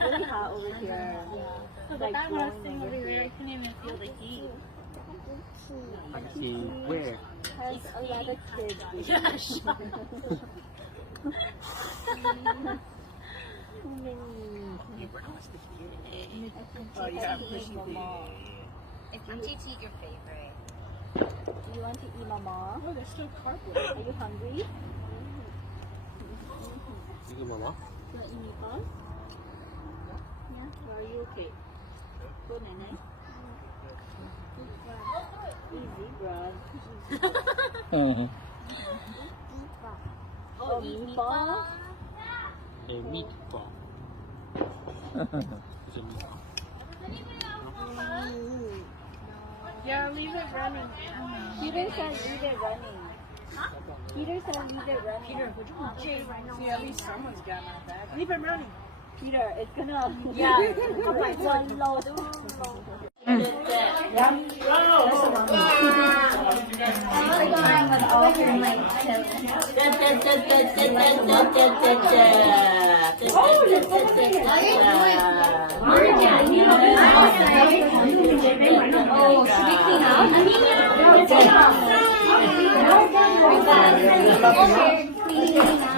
really hot over here. So the time when I was sitting over here, I couldn't even feel the heat. I see where. Has a lot of kids. Yeah, shut Oh, you got pushy mama. If you want to eat your favorite. You want to eat mama? Oh, there's still cardboard. Are you hungry? 이거 뭐나? You want to eat meatballs? Yeah? Or are you okay? Go, Nene. Easy, bro. Oh, meatball? A meatball. It's a meatball. Yeah, leave it running. Peter said leave it running. Peter said leave it running. Peter, would you want Jay right now? See, at least someone's got my bag. Leave it running. Peter, it's gonna... Yeah. One load. Oh, should we clean up?